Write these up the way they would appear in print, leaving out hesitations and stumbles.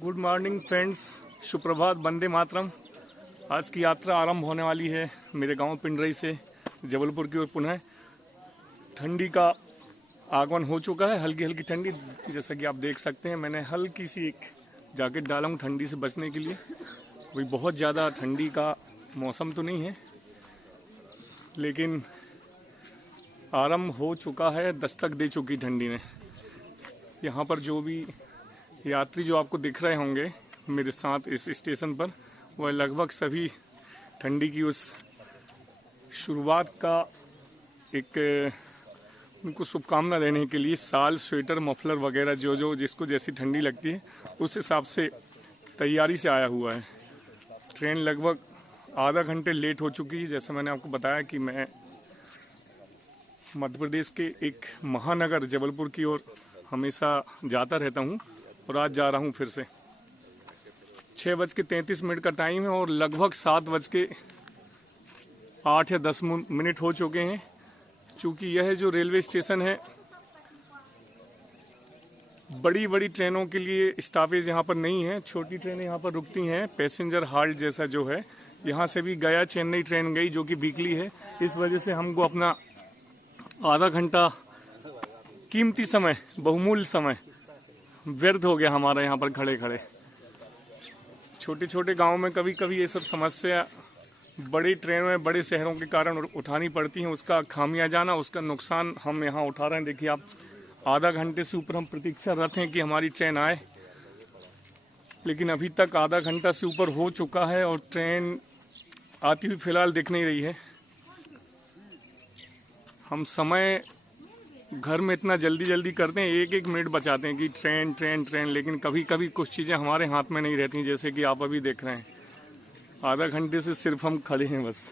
Good morning friends, सुप्रभात, वंदे मातरम। आज की यात्रा आरंभ होने वाली है मेरे गांव पिंडरई से जबलपुर की ओर। पुनः ठंडी का आगमन हो चुका है, हल्की हल्की ठंडी। जैसा कि आप देख सकते हैं, मैंने हल्की सी एक जैकेट डाला हूँ ठंडी से बचने के लिए। कोई बहुत ज़्यादा ठंडी का मौसम तो नहीं है, लेकिन आरंभ हो चुका है, दस्तक दे चुकी ठंडी ने। यहाँ पर जो भी यात्री जो आपको दिख रहे होंगे मेरे साथ इस स्टेशन पर, वह लगभग सभी ठंडी की उस शुरुआत का एक उनको शुभकामना देने के लिए शाल, स्वेटर, मफलर वगैरह जो जिसको जैसी ठंडी लगती है उस हिसाब से तैयारी से आया हुआ है। ट्रेन लगभग आधा घंटे लेट हो चुकी है। जैसे मैंने आपको बताया कि मैं मध्य प्रदेश के एक महानगर जबलपुर की ओर हमेशा जाता रहता हूँ और आज जा रहा हूँ फिर से। 6:33 का टाइम है और लगभग 7:08 या 10 मिनट हो चुके हैं। चूँकि यह जो रेलवे स्टेशन है, बड़ी बड़ी ट्रेनों के लिए स्टॉपेज यहाँ पर नहीं है, छोटी ट्रेनें यहाँ पर रुकती हैं। पैसेंजर हाल्ट जैसा जो है, यहाँ से भी गया चेन्नई ट्रेन गई जो कि वीकली है। इस वजह से हमको अपना आधा घंटा कीमती समय, बहुमूल्य समय व्यर्थ हो गया हमारा यहाँ पर खड़े खड़े। छोटे छोटे गांव में कभी कभी ये सब समस्या बड़ी ट्रेनों में बड़े शहरों के कारण उठानी पड़ती हैं। उसका खामियाजाना, उसका नुकसान हम यहाँ उठा रहे हैं। देखिए आप, आधा घंटे से ऊपर हम प्रतीक्षारत हैं कि हमारी ट्रेन आए, लेकिन अभी तक आधा घंटा से ऊपर हो चुका है और ट्रेन आती हुई फिलहाल दिख नहीं रही है। हम समय घर में इतना जल्दी जल्दी करते हैं, एक एक मिनट बचाते हैं कि ट्रेन ट्रेन ट्रेन, लेकिन कभी कभी कुछ चीज़ें हमारे हाथ में नहीं रहती, जैसे कि आप अभी देख रहे हैं। आधा घंटे से सिर्फ हम खड़े हैं बस।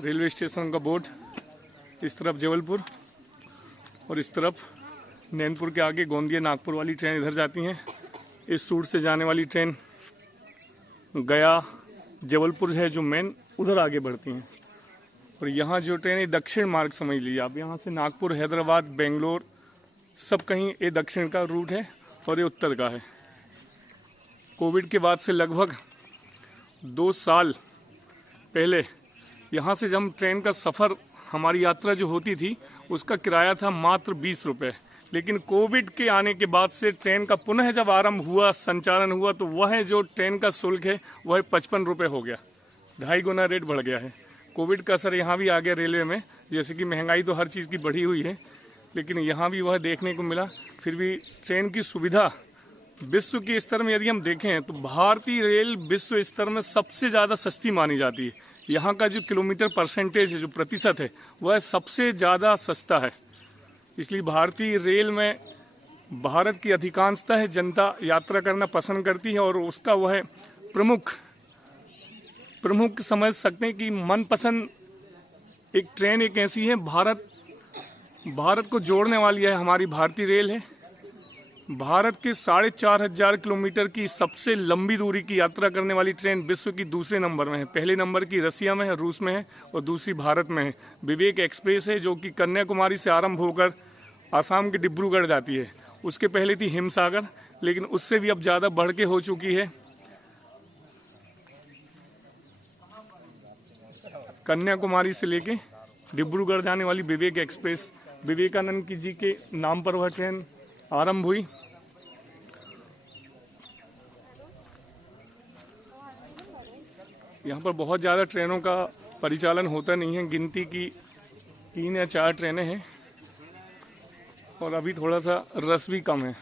रेलवे स्टेशन का बोर्ड, इस तरफ जबलपुर और इस तरफ नैनपुर के आगे गोंदिया नागपुर वाली ट्रेन इधर जाती हैं। इस रूट से जाने वाली ट्रेन गया जबलपुर है जो मेन, उधर आगे बढ़ती हैं। और यहाँ जो ट्रेन है दक्षिण मार्ग समझ लीजिए आप, यहाँ से नागपुर, हैदराबाद, बेंगलोर सब कहीं ये दक्षिण का रूट है और ये उत्तर का है। कोविड के बाद से लगभग 2 साल पहले यहाँ से जब हम ट्रेन का सफ़र, हमारी यात्रा जो होती थी उसका किराया था मात्र 20 रुपये। लेकिन कोविड के आने के बाद से ट्रेन का पुनः जब आरंभ हुआ, संचालन हुआ, तो वह जो ट्रेन का शुल्क है वह 55 रुपये हो गया। 2.5 गुना रेट बढ़ गया है। कोविड का असर यहाँ भी आ गया रेलवे में। जैसे कि महंगाई तो हर चीज़ की बढ़ी हुई है, लेकिन यहाँ भी वह देखने को मिला। फिर भी ट्रेन की सुविधा विश्व के स्तर में यदि हम देखें तो भारतीय रेल विश्व स्तर में सबसे ज़्यादा सस्ती मानी जाती है। यहाँ का जो किलोमीटर परसेंटेज है, जो प्रतिशत है, वह सबसे ज़्यादा सस्ता है। इसलिए भारतीय रेल में भारत की अधिकांशतः जनता यात्रा करना पसंद करती है और उसका वह प्रमुख समझ सकते हैं कि मनपसंद एक ट्रेन एक ऐसी है, भारत को जोड़ने वाली है, हमारी भारतीय रेल है। भारत के 4,500 किलोमीटर की सबसे लंबी दूरी की यात्रा करने वाली ट्रेन विश्व की दूसरे नंबर में है। पहले नंबर की रसिया में है, रूस में है, और दूसरी भारत में है। विवेक एक्सप्रेस है जो कि कन्याकुमारी से आरंभ होकर आसाम के डिब्रूगढ़ जाती है। उसके पहले थी हिमसागर, लेकिन उससे भी अब ज़्यादा बढ़ के हो चुकी है कन्याकुमारी से लेके डिब्रूगढ़ जाने वाली विवेक एक्सप्रेस। विवेकानंद जी के नाम पर वह ट्रेन आरंभ हुई। यहाँ पर बहुत ज़्यादा ट्रेनों का परिचालन होता नहीं है, गिनती की 3 या 4 ट्रेनें हैं और अभी थोड़ा सा रस भी कम है।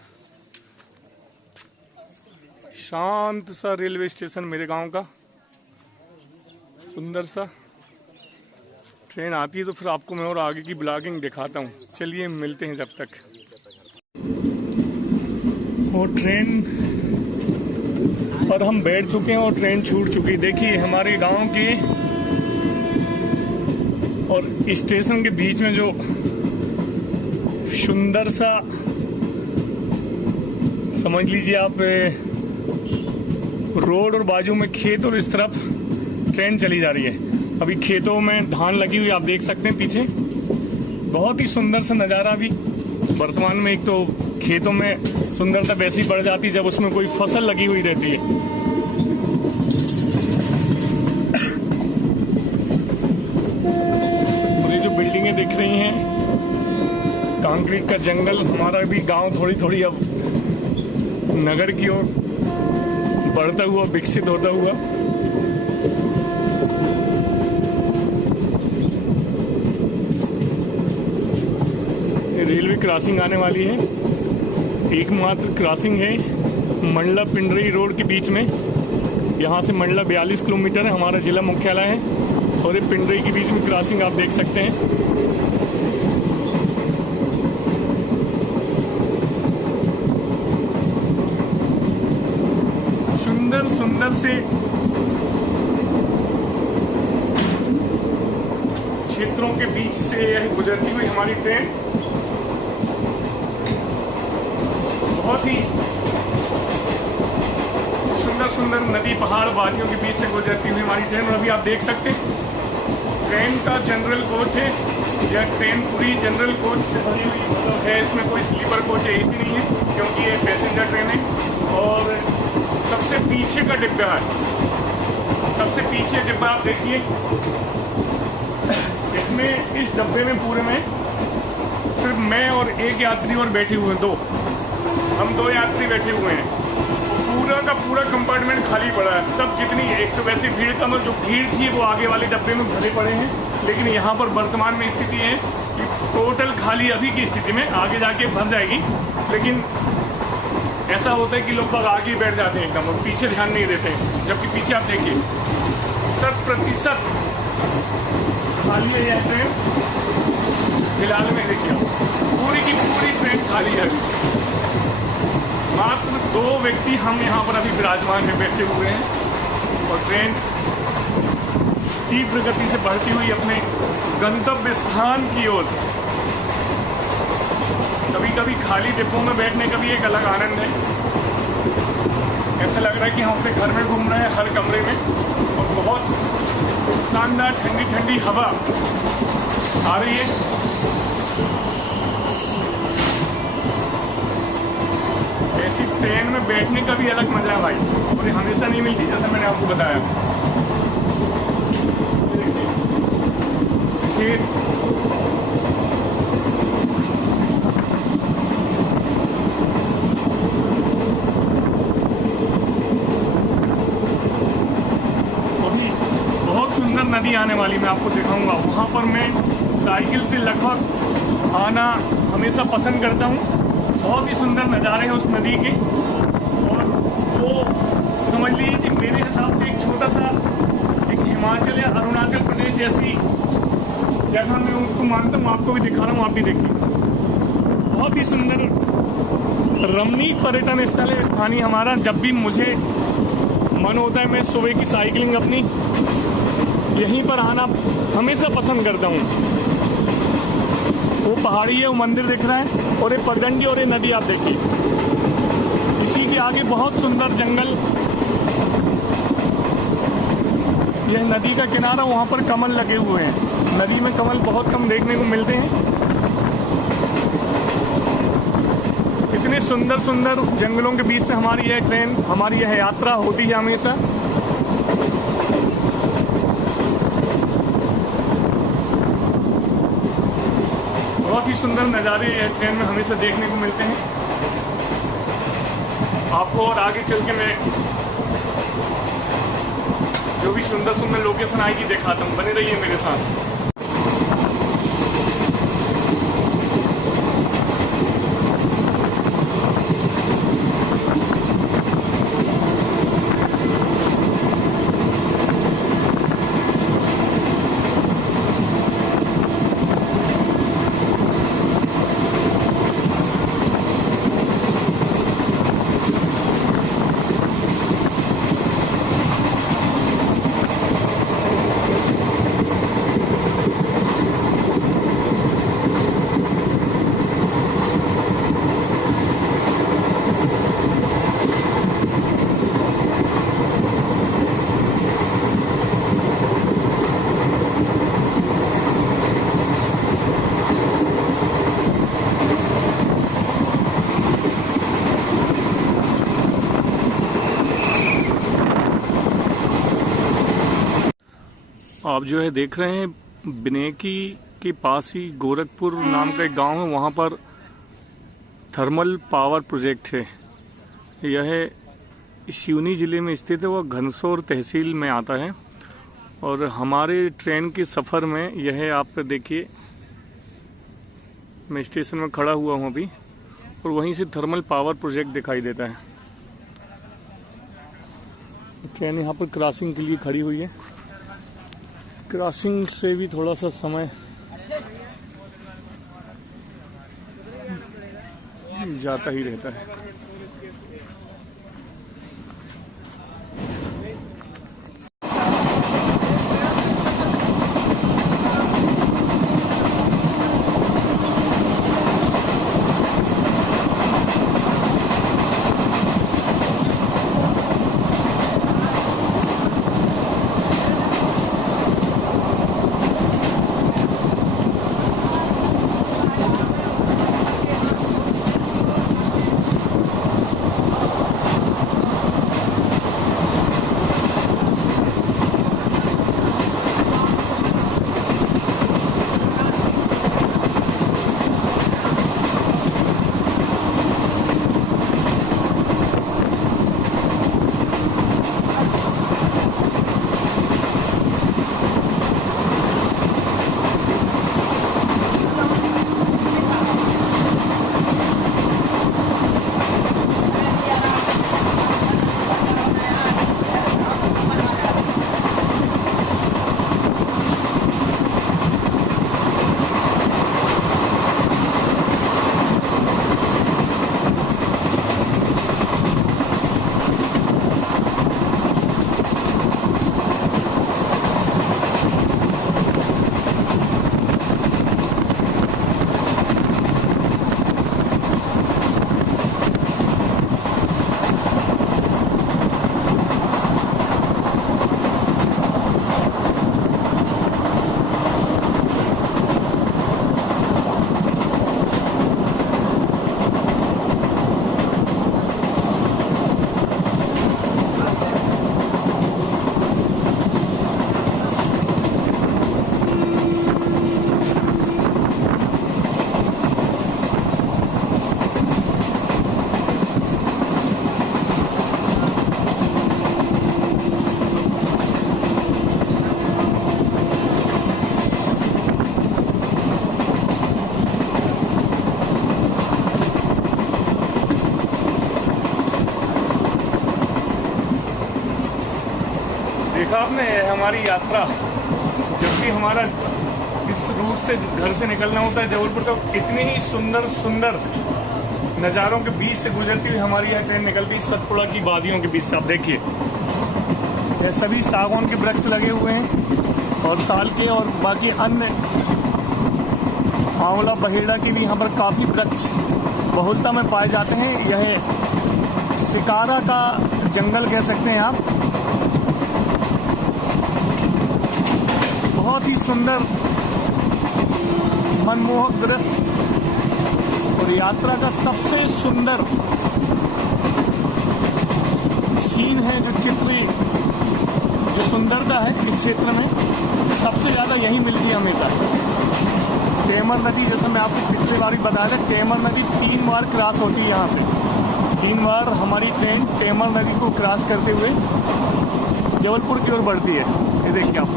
शांत सा रेलवे स्टेशन मेरे गांव का, सुंदर सा। ट्रेन आती है तो फिर आपको मैं और आगे की ब्लॉगिंग दिखाता हूँ। चलिए मिलते हैं जब तक। और ट्रेन पर हम बैठ चुके हैं और ट्रेन छूट चुकी। देखिए हमारे गांव के और स्टेशन के बीच में जो सुंदर सा, समझ लीजिए आप, रोड और बाजू में खेत और इस तरफ ट्रेन चली जा रही है। अभी खेतों में धान लगी हुई आप देख सकते हैं पीछे। बहुत ही सुंदर सा नज़ारा। भी वर्तमान में एक तो खेतों में सुंदरता वैसी बढ़ जाती है जब उसमें कोई फसल लगी हुई रहती है। और ये जो बिल्डिंगें दिख रही हैं, कंक्रीट का जंगल, हमारा भी गांव थोड़ी थोड़ी अब नगर की ओर बढ़ता हुआ, विकसित होता हुआ। रेलवे क्रॉसिंग आने वाली है, एकमात्र क्रॉसिंग है मंडला पिंडरी रोड के बीच में। यहाँ से मंडला 42 किलोमीटर है, हमारा जिला मुख्यालय है, और ये पिंडरी के बीच में क्रॉसिंग आप देख सकते हैं। सुंदर सुंदर से क्षेत्रों के बीच से यह गुजरती हुई हमारी ट्रेन बहुत ही सुंदर सुंदर नदी, पहाड़, वादियों के बीच से गुजरती हुई हमारी ट्रेन। और अभी आप देख सकते हैं ट्रेन का जनरल कोच है। यह ट्रेन पूरी जनरल कोच से भरी हुई है, इसमें कोई स्लीपर कोच है, एसी नहीं है, क्योंकि ये पैसेंजर ट्रेन है। और सबसे पीछे का डिब्बा है, सबसे पीछे डिब्बा आप देखिए, इसमें इस डब्बे में पूरे में सिर्फ मैं और एक यात्री और बैठे हुए हैं, दो, हम दो यात्री बैठे हुए हैं। पूरा का पूरा कंपार्टमेंट खाली पड़ा है। सब जितनी, एक तो वैसे भीड़ कम, जो भीड़ थी वो आगे वाले डब्बे में भरे पड़े हैं, लेकिन यहाँ पर वर्तमान में स्थिति है कि टोटल खाली अभी की स्थिति में, आगे जाके भर जाएगी। लेकिन ऐसा होता है कि लोग बाग आगे बैठ जाते हैं एकदम और पीछे ध्यान नहीं देते, जबकि पीछे आप देखिए 100% खाली है यह ट्रेन। फिलहाल में देखिए पूरी की पूरी ट्रेन खाली है। मात्र 2 व्यक्ति हम यहाँ पर अभी विराजमान में बैठे हुए हैं, और ट्रेन तीव्र गति से बढ़ती हुई अपने गंतव्य स्थान की ओर। कभी कभी खाली डिब्बों में बैठने का भी एक अलग आनंद है। ऐसा लग रहा है कि हम अपने घर में घूम रहे हैं, हर कमरे में, और बहुत शानदार ठंडी ठंडी हवा आ रही है। ऐसी ट्रेन में बैठने का भी अलग मजा है भाई, और ये हमेशा नहीं मिलती, जैसा मैंने आपको बताया। खेत, बहुत सुंदर नदी आने वाली, मैं आपको दिखाऊंगा। वहां पर मैं साइकिल से लगभग आना हमेशा पसंद करता हूँ। बहुत ही सुंदर नज़ारे हैं उस नदी के, और वो समझ लीजिए कि मेरे हिसाब से एक छोटा सा, एक हिमाचल या अरुणाचल प्रदेश जैसी जगह मैं उसको मानता हूँ। आपको भी दिखा रहा हूँ, आप भी देखिए। बहुत ही सुंदर रमणीक पर्यटन स्थल है स्थानीय हमारा। जब भी मुझे मन होता है, मैं सुबह की साइकिलिंग अपनी यहीं पर आना हमेशा पसंद करता हूँ। वो पहाड़ी है, वो मंदिर दिख रहा है, और ये पगडंडी और ये नदी आप देखिए। इसी के आगे बहुत सुंदर जंगल, यह नदी का किनारा, वहाँ पर कमल लगे हुए हैं। नदी में कमल बहुत कम देखने को मिलते हैं। इतने सुंदर सुंदर जंगलों के बीच से हमारी यह ट्रेन, हमारी यह यात्रा होती है हमेशा। बहुत ही सुंदर नज़ारे यह ट्रेन में हमेशा देखने को मिलते हैं। आपको और आगे चल के मैं जो भी सुंदर सुंदर लोकेशन आएगी दिखाता हूँ। बने रहिए मेरे साथ। आप जो है देख रहे हैं बिनेकी के पास ही गोरखपुर नाम का एक गांव है, वहां पर थर्मल पावर प्रोजेक्ट है। यह सिवनी जिले में स्थित है, वह घनसोर तहसील में आता है। और हमारे ट्रेन के सफर में यह आप देखिए, मैं स्टेशन में खड़ा हुआ हूं अभी, और वहीं से थर्मल पावर प्रोजेक्ट दिखाई देता है। ट्रेन यहाँ पर क्रॉसिंग के लिए खड़ी हुई है। क्रॉसिंग से भी थोड़ा सा समय जाता ही रहता है। देखा आपने हमारी यात्रा, जब भी हमारा इस रूट से घर से निकलना होता है जबलपुर, तो इतनी ही सुंदर सुंदर नज़ारों के बीच से गुजरती हुई हमारी यह ट्रेन निकलती है सतपुड़ा की वादियों के बीच से। आप देखिए, यह सभी सागौन के वृक्ष लगे हुए हैं और साल के और बाकी अन्य आंवला बहेड़ा के भी यहाँ पर काफ़ी वृक्ष बहुलता में पाए जाते हैं। यह शिकारा का जंगल कह सकते हैं आप। बहुत ही सुंदर मनमोहक दृश्य, और यात्रा का सबसे सुंदर सीन है, जो चित्र, जो सुंदरता है इस क्षेत्र में सबसे ज्यादा यही मिलती है हमेशा। टेमर नदी, जैसे मैं आपको पिछली बार भी बताया था, टेमर नदी 3 बार क्रॉस होती है यहाँ से। 3 बार हमारी ट्रेन टेमर नदी को क्रॉस करते हुए जबलपुर की ओर बढ़ती है। ये देखिए आप,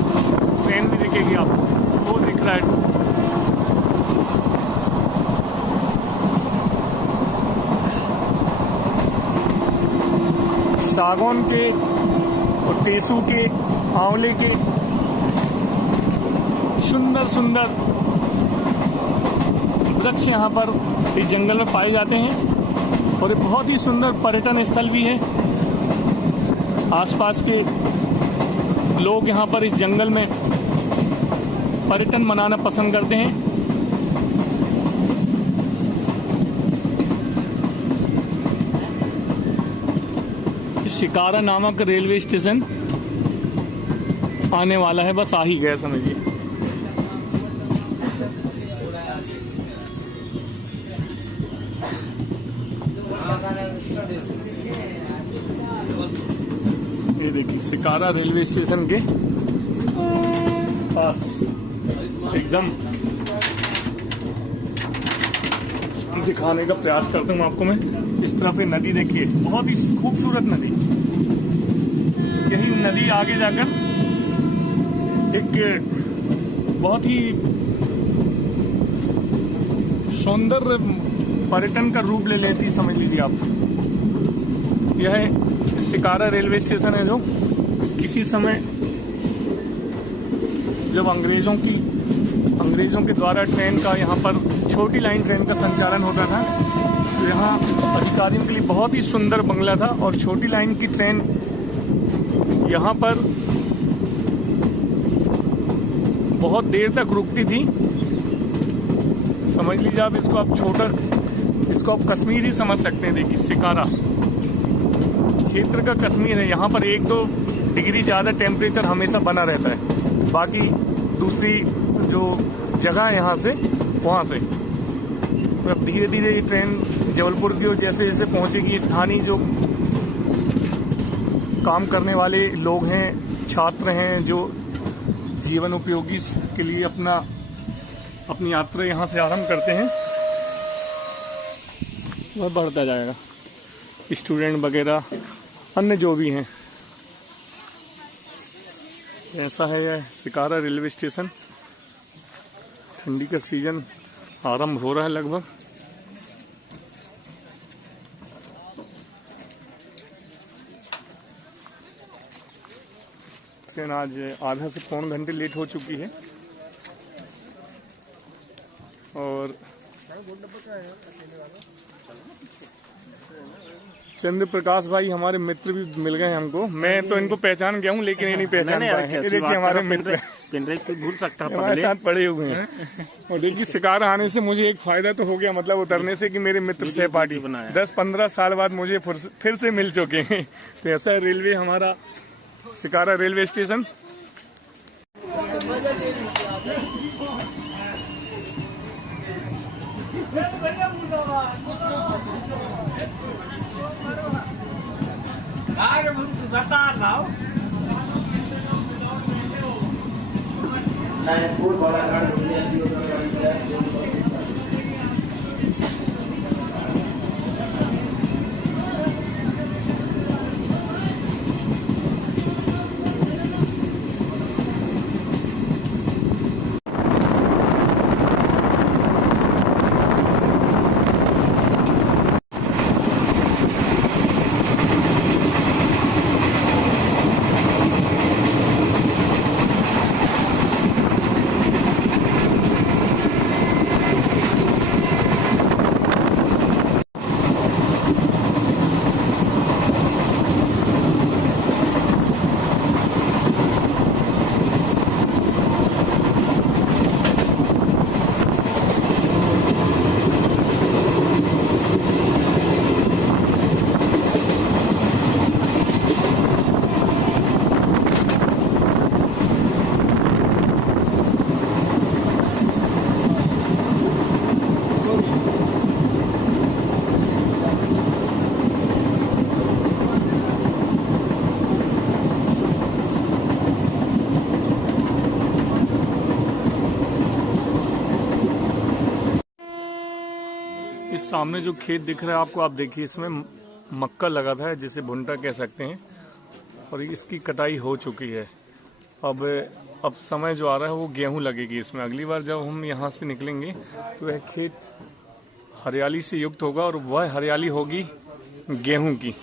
ट्रेन भी दिखेगी आपको, वो दिख रहा है। सागौन के और टेसू के, आंवले के सुंदर सुंदर वृक्ष यहाँ पर इस जंगल में पाए जाते हैं, और ये बहुत ही सुंदर पर्यटन स्थल भी है। आसपास के लोग यहाँ पर इस जंगल में पर्यटन मनाना पसंद करते हैं। शिकारा नामक रेलवे स्टेशन आने वाला है, बस आ ही गया समझिए। ये देखिए शिकारा रेलवे स्टेशन के पास एकदम दिखाने का प्रयास करता हूँ आपको मैं। इस तरफ ये नदी देखिए, बहुत ही खूबसूरत नदी। यही नदी आगे जाकर एक बहुत ही सौंदर्य पर्यटन का रूप ले लेती, समझ लीजिए आप। यह शिकारा रेलवे स्टेशन है जो किसी समय जब अंग्रेजों के द्वारा ट्रेन का यहाँ पर छोटी लाइन ट्रेन का संचालन होता था, तो यहाँ अधिकारियों के लिए बहुत ही सुंदर बंगला था। और छोटी लाइन की ट्रेन यहाँ पर बहुत देर तक रुकती थी। समझ लीजिए आप, इसको आप कश्मीर ही समझ सकते हैं। देखिए शिकारा क्षेत्र का कश्मीर है। यहाँ पर 1-2 डिग्री ज्यादा टेम्परेचर हमेशा बना रहता है। बाकी दूसरी जो जगह है यहाँ से वहां से तो अब धीरे धीरे ये ट्रेन जबलपुर की ओर जैसे जैसे पहुंचेगी, स्थानीय जो काम करने वाले लोग हैं, छात्र हैं, जो जीवन उपयोगी के लिए अपनी यात्रा यहाँ से आरंभ करते हैं, वह बढ़ता जाएगा। स्टूडेंट वगैरह अन्य जो भी हैं, ऐसा है यह शिकारा रेलवे स्टेशन। ठंडी का सीजन आरंभ हो रहा है लगभग। ट्रेन आज आधा से पौन घंटे लेट हो चुकी है। और चंद्र प्रकाश भाई हमारे मित्र भी मिल गए हमको। मैं तो इनको पहचान गया हूँ, लेकिन ये नहीं पहचान पाए हैं। देखिए हमारे मित्र भूल सकता हमारे साथ पड़े हुए हैं। और देखिए शिकारा आने से मुझे एक फायदा तो हो गया, मतलब उतरने से, कि मेरे मित्र सहपाठी 10-15 साल बाद मुझे फिर से मिल चुके हैं। तो ऐसा है रेलवे हमारा शिकारा रेलवे स्टेशन। इस सामने जो खेत दिख रहा है आपको, आप देखिए, इसमें मक्का लगा था, जिसे भुट्टा कह सकते हैं, और इसकी कटाई हो चुकी है। अब समय जो आ रहा है वो गेहूं लगेगी इसमें। अगली बार जब हम यहाँ से निकलेंगे तो वह खेत हरियाली से युक्त होगा, और वह हरियाली होगी गेहूं की।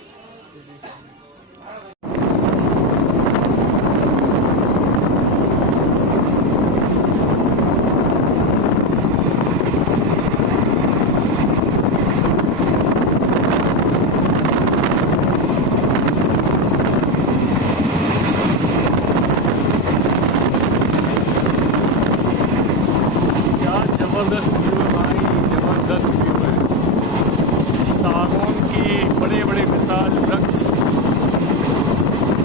जबरदस्त व्यू है भाई, जबरदस्त व्यू है। सागौन के बड़े बड़े विशाल वृक्ष,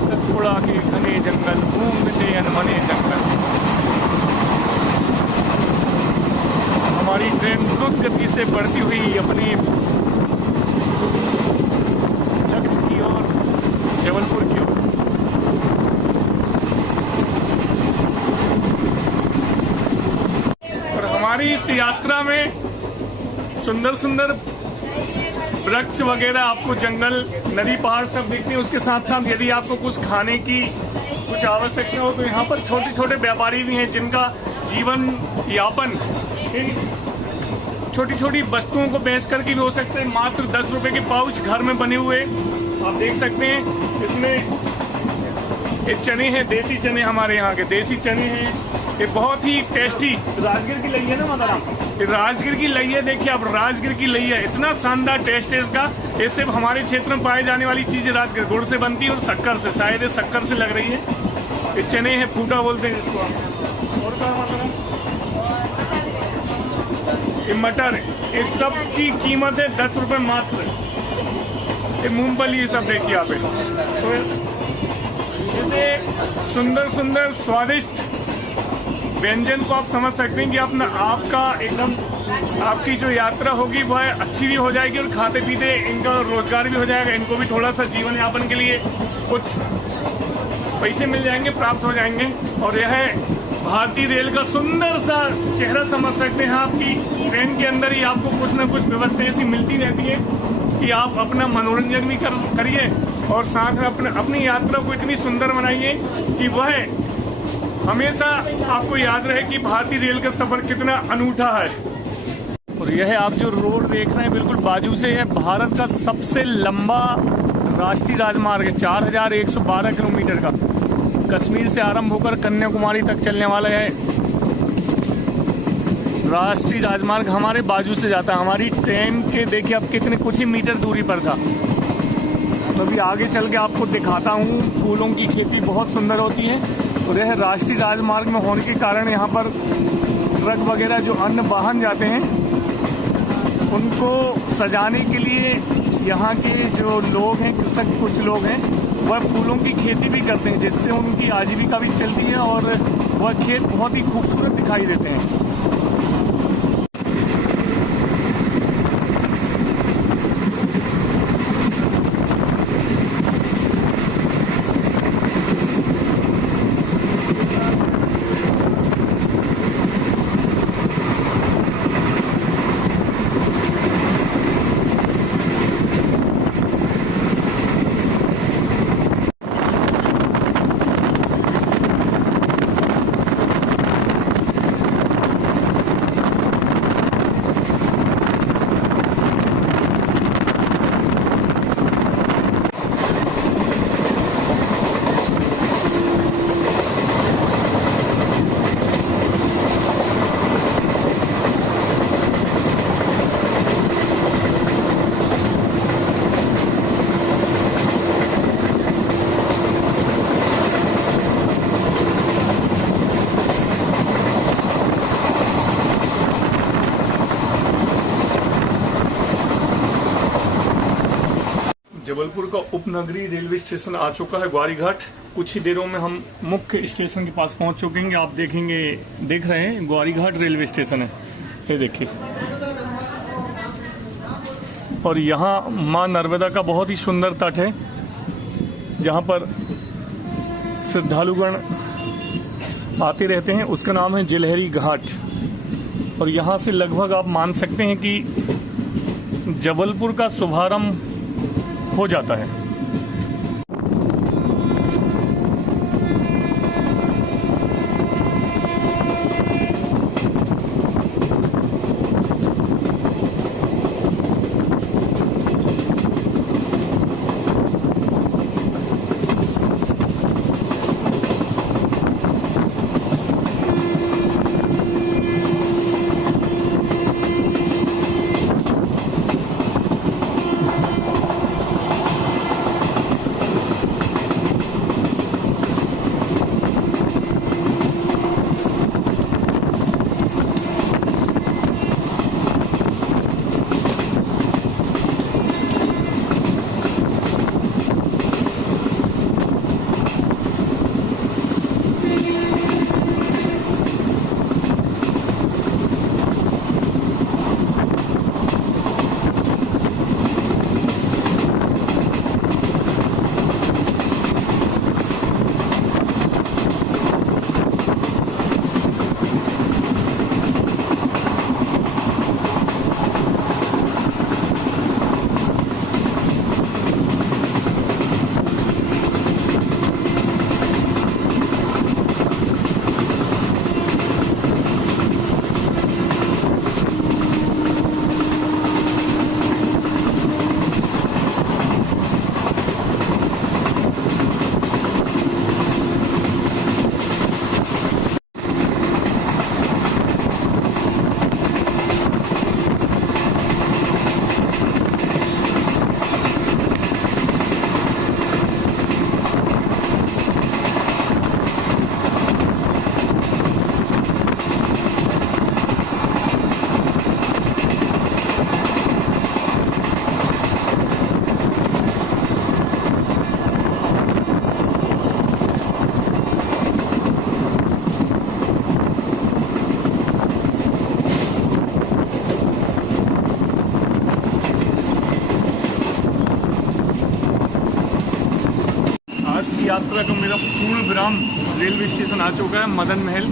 सतपुड़ा के घने जंगल, घूमते अनमने जंगल। हमारी ट्रेन द्रुत गति से बढ़ती हुई अपने लक्ष्य की ओर, जबलपुर की ओर। इस यात्रा में सुंदर सुंदर वृक्ष वगैरह, आपको जंगल, नदी, पहाड़ सब दिखते हैं। उसके साथ साथ यदि आपको कुछ खाने की कुछ आवश्यकता हो तो यहाँ पर छोटे छोटे व्यापारी भी हैं जिनका जीवन यापन इन छोटी छोटी वस्तुओं को बेच करके भी हो सकते हैं। मात्र 10 रुपए के पाउच घर में बने हुए आप देख सकते हैं। इसमें ये चने हैं, देसी चने, हमारे यहाँ के देसी चने हैं। ये बहुत ही टेस्टी राजगिर की लई है ना माताराम, ये राजगिर की लई है। देखिए आप, राजगिर की लई है, इतना शानदार टेस्ट है इसका। ये सिर्फ हमारे क्षेत्र में पाए जाने वाली चीज है। राजगिर गुड़ से बनती है और शक्कर से, शायद ये शक्कर से लग रही है। ये चने हैं, फूटा बोलते हैं इसको। और क्या माताराम, ये मटर, इस सब की कीमत है 10 रुपए मात्र। ये मूंगफली, ये सब देखिए आप। तो जैसे सुंदर सुंदर स्वादिष्ट व्यंजन को आप समझ सकते हैं कि अपना आपका एकदम आपकी जो यात्रा होगी वह अच्छी भी हो जाएगी और खाते पीते इनका रोजगार भी हो जाएगा। इनको भी थोड़ा सा जीवन यापन के लिए कुछ पैसे मिल जाएंगे, प्राप्त हो जाएंगे। और यह भारतीय रेल का सुंदर सा चेहरा समझ सकते हैं। आपकी ट्रेन के अंदर ही आपको कुछ न कुछ व्यवस्था ऐसी मिलती रहती है कि आप अपना मनोरंजन भी करिए और साथ में अपनी यात्रा को इतनी सुंदर बनाइए कि वह हमेशा आपको याद रहे कि भारतीय रेल का सफर कितना अनूठा है। और यह आप जो रोड देख रहे हैं बिल्कुल बाजू से, है भारत का सबसे लंबा राष्ट्रीय राजमार्ग है, 4112 किलोमीटर का। कश्मीर से आरंभ होकर कन्याकुमारी तक चलने वाला है राष्ट्रीय राजमार्ग हमारे बाजू से जाता है। हमारी ट्रेन के देखिए अब कितने कुछ ही मीटर दूरी पर था। तो अभी आगे चल के आपको दिखाता हूँ। फूलों की खेती बहुत सुंदर होती है और यह राष्ट्रीय राजमार्ग में होने के कारण यहाँ पर ट्रक वगैरह जो अन्य वाहन जाते हैं उनको सजाने के लिए यहाँ के जो लोग हैं, कृषक कुछ लोग हैं, वह फूलों की खेती भी करते हैं जिससे उनकी आजीविका भी चलती है और वह खेत बहुत ही खूबसूरत दिखाई देते हैं। जबलपुर का उपनगरीय रेलवे स्टेशन आ चुका है ग्वारीघाट। कुछ ही देरों में हम मुख्य स्टेशन के पास पहुंच चुकेंगे। आप देख रहे हैं ग्वारीघाट रेलवे स्टेशन है, ये देखिए। और यहाँ मां नर्मदा का बहुत ही सुंदर तट है जहां पर श्रद्धालुगण आते रहते हैं। उसका नाम है जिलहरी घाट। और यहाँ से लगभग आप मान सकते हैं कि जबलपुर का शुभारंभ हो जाता है। यात्रा का मेरा पूर्ण विराम रेलवे स्टेशन आ चुका है, मदन महल।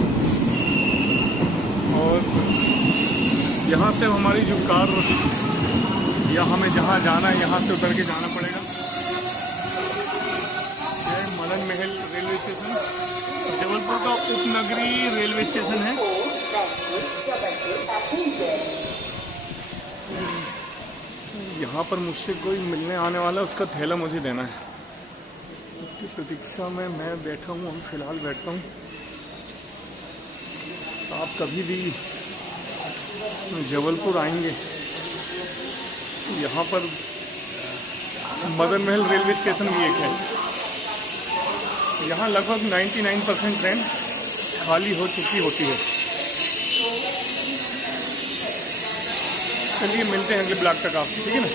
और यहाँ से हमारी जो कार या हमें जहाँ जाना है यहाँ से उतर के जाना पड़ेगा। यह मदन महल रेलवे स्टेशन जबलपुर का उपनगरीय रेलवे स्टेशन है। यहाँ पर मुझसे कोई मिलने आने वाला है, उसका थैला मुझे देना है। उसकी प्रतीक्षा में मैं बैठा हूँ, हम फिलहाल बैठता हूँ। आप कभी भी जबलपुर आएंगे यहाँ पर मदन महल रेलवे स्टेशन भी एक है। यहाँ लगभग 99% ट्रेन खाली हो चुकी होती है। चलिए मिलते हैं अगले ब्लॉक तक आप, ठीक है ना।